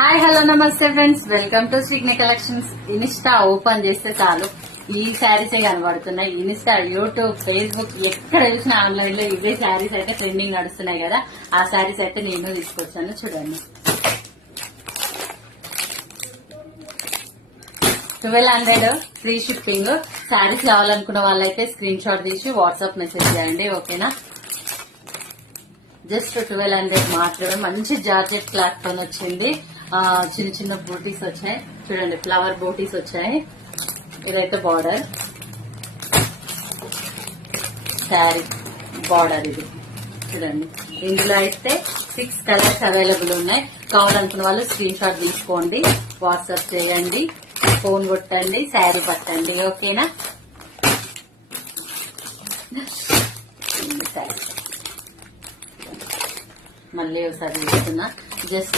Hi hello namaste friends, welcome to Sreegna collections. Insta open చేస్తే చాలు ఈ శారీసే కనబడుతున్నాయి. ఇన్స్టా, యూట్యూబ్, ఫేస్బుక్ ఎక్కడ చూసినా ఆన్లైన్ లో ఇవే శారీస్ అయితే ట్రెండింగ్ నడుస్తున్నాయి కదా. ఆ శారీస్ అయితే నేను తీసుకొచ్చాను, చూడండి. 1200 ఫ్రీ షిప్పింగ్. శారీస్ కావాలనుకున్న వాళ్ళైతే స్క్రీన్ షాట్ తీసి వాట్సాప్ మెసేజ్ చేయండి, ఓకేనా. జస్ట్ 1200 మాత్రమే. మంచి జార్జెట్ క్లాత్ తో వచ్చింది. చిన్న చిన్న బూటీస్ వచ్చాయి, చూడండి. ఫ్లవర్ బూటీస్ వచ్చాయి. ఇదైతే బార్డర్, శారీ బార్డర్ ఇది చూడండి. ఇందులో అయితే 6 కలర్స్ అవైలబుల్ ఉన్నాయి. కావాలనుకున్న వాళ్ళు స్క్రీన్ షాట్ తీసుకోండి, వాట్సాప్ చేయండి, ఫోన్ కొట్టండి, శారీ పట్టండి, ఓకేనా. మళ్ళీ ఒకసారి చూస్తున్నా. జస్ట్